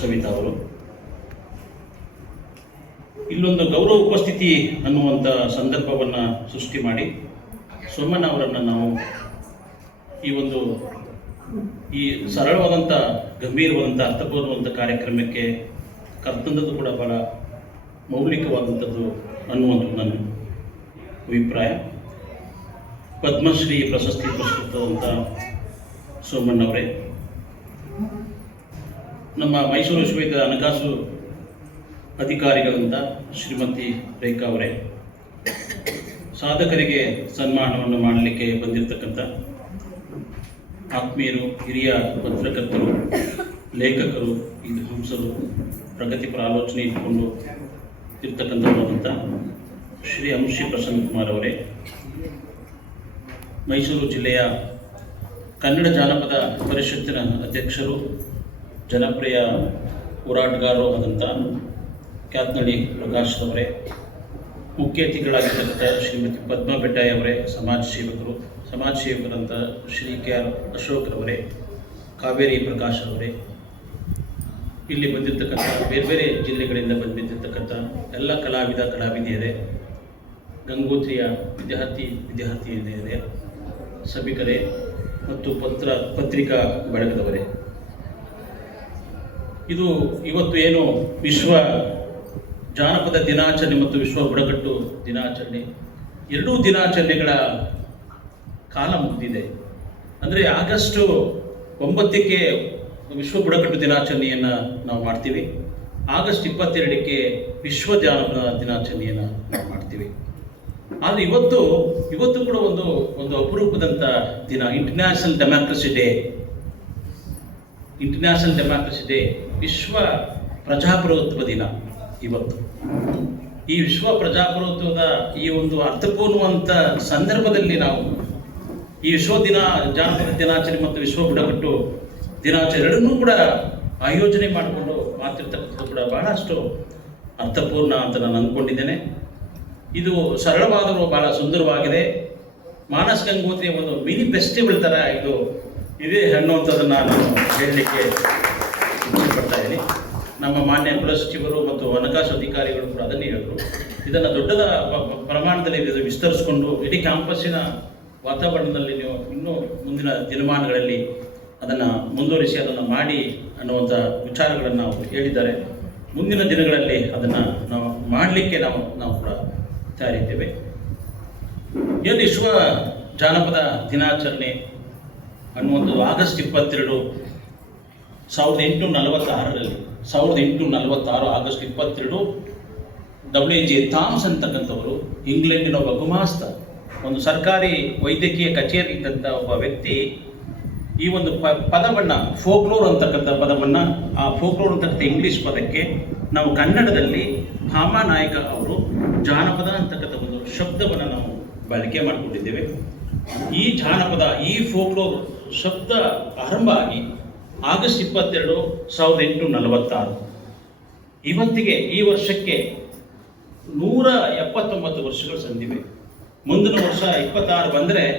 ಸವಿತಾ ಅವರು. ಇಲ್ಲೊಂದು ಗೌರವ ಉಪಸ್ಥಿತಿ ಅನ್ನುವಂಥ ಸಂದರ್ಭವನ್ನು ಸೃಷ್ಟಿ ಮಾಡಿ ಸೋಮಣ್ಣ ಅವರನ್ನು ನಾವು ಈ ಸರಳವಾದಂಥ ಗಂಭೀರವಾದಂಥ ಅರ್ಥಪೂರ್ಣವಾದಂಥ ಕಾರ್ಯಕ್ರಮಕ್ಕೆ ಕರ್ತಂದದ್ದು ಕೂಡ ಭಾಳ ಮೌಲಿಕವಾದಂಥದ್ದು ಅನ್ನುವಂಥದ್ದು ನನ್ನ ಅಭಿಪ್ರಾಯ. ಪದ್ಮಶ್ರೀ ಪ್ರಶಸ್ತಿ ಪುರಸ್ಕೃತವಂಥ ಸೋಮಣ್ಣವರೇ, ನಮ್ಮ ಮೈಸೂರು ವಿಶ್ವವಿದ್ಯಾಲಯದ ಹಣಕಾಸು ಅಧಿಕಾರಿಗಳಂತ ಶ್ರೀಮತಿ ರೇಖಾ ಅವರೇ, ಸಾಧಕರಿಗೆ ಸನ್ಮಾನವನ್ನು ಮಾಡಲಿಕ್ಕೆ ಬಂದಿರತಕ್ಕಂಥ ಆತ್ಮೀಯರು, ಹಿರಿಯ ಪತ್ರಕರ್ತರು, ಲೇಖಕರು, ವಿದ್ವಾಂಸರು, ಪ್ರಗತಿಪರ ಆಲೋಚನೆ ಇಟ್ಟುಕೊಂಡು ಇರ್ತಕ್ಕಂಥವರಾದಂಥ ಶ್ರೀ ಅಂಶಿ ಪ್ರಸನ್ನ ಕುಮಾರ್ ಅವರೇ, ಮೈಸೂರು ಜಿಲ್ಲೆಯ ಕನ್ನಡ ಜಾನಪದ ಪರಿಷತ್ತಿನ ಅಧ್ಯಕ್ಷರು, ಜನಪ್ರಿಯ ಹೋರಾಟಗಾರರು ಆದಂಥ ಕ್ಯಾತ್ನಳ್ಳಿ ಪ್ರಕಾಶ್ ಅವರೇ, ಮುಖ್ಯ ಅತಿಥಿಗಳಾಗಿರ್ತಕ್ಕಂಥ ಶ್ರೀಮತಿ ಪದ್ಮಾ ಬೆಡ್ಡಾಯಿ ಅವರೇ, ಸಮಾಜ ಸೇವಕರಂತ ಶ್ರೀ ಕೆ ಆರ್ ಅಶೋಕ್ರವರೇ, ಕಾವೇರಿ ಪ್ರಕಾಶ್ ಅವರೇ, ಇಲ್ಲಿ ಬಂದಿರತಕ್ಕಂಥ ಬೇರೆ ಬೇರೆ ಜಿಲ್ಲೆಗಳಿಂದ ಬಂದಿರತಕ್ಕಂಥ ಎಲ್ಲ ಕಲಾವಿದೆಯರೇ, ಗಂಗೋತ್ರಿಯ ವಿದ್ಯಾರ್ಥಿನಿಯರೇ, ಸಭಿಕರೇ ಮತ್ತು ಪತ್ರಿಕಾ ಬಳಗದವರೇ, ಇವತ್ತು ಏನು ವಿಶ್ವ ಜಾನಪದ ದಿನಾಚರಣೆ ಮತ್ತು ವಿಶ್ವ ಬುಡಕಟ್ಟು ದಿನಾಚರಣೆ, ಎರಡೂ ದಿನಾಚರಣೆಗಳ ಕಾಲ ಮುಗಿದಿದೆ. ಅಂದರೆ ಆಗಸ್ಟ್ 9ಕ್ಕೆ ವಿಶ್ವ ಬುಡಕಟ್ಟು ದಿನಾಚರಣೆಯನ್ನು ನಾವು ಮಾಡ್ತೀವಿ, ಆಗಸ್ಟ್ 22ಕ್ಕೆ ವಿಶ್ವ ಜಾನಪದ ದಿನಾಚರಣೆಯನ್ನು ನಾವು ಮಾಡ್ತೀವಿ. ಆದರೆ ಇವತ್ತು ಕೂಡ ಒಂದು ಅಪರೂಪದಂಥ ದಿನ, ಇಂಟರ್ನ್ಯಾಷನಲ್ ಡೆಮಾಕ್ರಸಿ ಡೇ, ವಿಶ್ವ ಪ್ರಜಾಪ್ರಭುತ್ವ ದಿನ. ಇವತ್ತು ಈ ವಿಶ್ವ ಪ್ರಜಾಪ್ರಭುತ್ವದ ಈ ಒಂದು ಅರ್ಥಪೂರ್ಣವಂತ ಸಂದರ್ಭದಲ್ಲಿ ನಾವು ಈ ಜಾನಪದ ದಿನಾಚರಣೆ ಮತ್ತು ವಿಶ್ವ ಬುಡಕಟ್ಟು ದಿನಾಚರಣೆ ಎರಡನ್ನೂ ಕೂಡ ಆಯೋಜನೆ ಮಾಡಿಕೊಂಡು ಮಾಡ್ತಿರ್ತಕ್ಕಂಥದ್ದು ಕೂಡ ಬಹಳಷ್ಟು ಅರ್ಥಪೂರ್ಣ ಅಂತ ನಾನು ಅಂದ್ಕೊಂಡಿದ್ದೇನೆ. ಇದು ಸರಳವಾದರೂ ಬಹಳ ಸುಂದರವಾಗಿದೆ. ಮಾನಸ್ ಗಂಗೋತ್ರಿಯ ಒಂದು ಮಿನಿ ಫೆಸ್ಟಿವಲ್ ಥರ ಇದೇ ಅನ್ನುವಂಥದ್ದನ್ನು ನಾನು ಹೇಳಲಿಕ್ಕೆ ಇಷ್ಟಪಡ್ತಾ ಇದ್ದೀನಿ. ನಮ್ಮ ಮಾನ್ಯ ಕುಲಸಚಿವರು ಮತ್ತು ಹಣಕಾಸು ಅಧಿಕಾರಿಗಳು ಕೂಡ ಅದನ್ನೇ ಹೇಳಿದ್ರು. ಇದನ್ನು ದೊಡ್ಡದ ಪ್ರಮಾಣದಲ್ಲಿ ವಿಸ್ತರಿಸಿಕೊಂಡು ಇಡೀ ಕ್ಯಾಂಪಸ್ಸಿನ ವಾತಾವರಣದಲ್ಲಿ ನೀವು ಇನ್ನೂ ಮುಂದಿನ ದಿನಮಾನಗಳಲ್ಲಿ ಅದನ್ನು ಮುಂದುವರಿಸಿ ಅದನ್ನು ಮಾಡಿ ಅನ್ನುವಂಥ ವಿಚಾರಗಳನ್ನು ನಾವು ಹೇಳಿದ್ದಾರೆ. ಮುಂದಿನ ದಿನಗಳಲ್ಲಿ ಅದನ್ನು ನಾವು ಮಾಡಲಿಕ್ಕೆ ನಾವು ಕೂಡ ತಯಾರಿದ್ದೇವೆ. ಏನು ವಿಶ್ವ ಜಾನಪದ ದಿನಾಚರಣೆ ಅನ್ನುವಂಥದ್ದು ಆಗಸ್ಟ್ 22, 1846 ಆಗಸ್ಟ್ 22 WJ ಥಾಮ್ಸ್ ಅಂತಕ್ಕಂಥವರು, ಇಂಗ್ಲೆಂಡಿನ ಒಬ್ಬ ಗುಮಾಸ್ತ, ಒಂದು ಸರ್ಕಾರಿ ವೈದ್ಯಕೀಯ ಕಚೇರಿ ಇದ್ದಂಥ ಒಬ್ಬ ವ್ಯಕ್ತಿ ಈ ಒಂದು ಪದವನ್ನು ಫೋಕ್ಲೋರ್ ಅಂತಕ್ಕಂಥ ಪದವನ್ನು, ಆ ಫೋಕ್ಲೋರ್ ಅಂತಕ್ಕಂಥ ಇಂಗ್ಲೀಷ್ ಪದಕ್ಕೆ ನಾವು ಕನ್ನಡದಲ್ಲಿ ಭಾಮಾನಾಯಕ ಅವರು ಜಾನಪದ ಅಂತಕ್ಕಂಥ ಒಂದು ಶಬ್ದವನ್ನು ನಾವು ಬಳಕೆ ಮಾಡಿಕೊಂಡಿದ್ದೇವೆ. ಈ ಜಾನಪದ, ಈ ಫೋಕ್ಲೋರ್ ಶಬ್ದ ಆರಂಭ ಆಗಿ ಆಗಸ್ಟ್ 22, 1846 ಇವತ್ತಿಗೆ, ಈ ವರ್ಷಕ್ಕೆ 179 ವರ್ಷಗಳು ಸಂದಿವೆ. ಮುಂದಿನ ವರ್ಷ 26 ಬಂದರೆ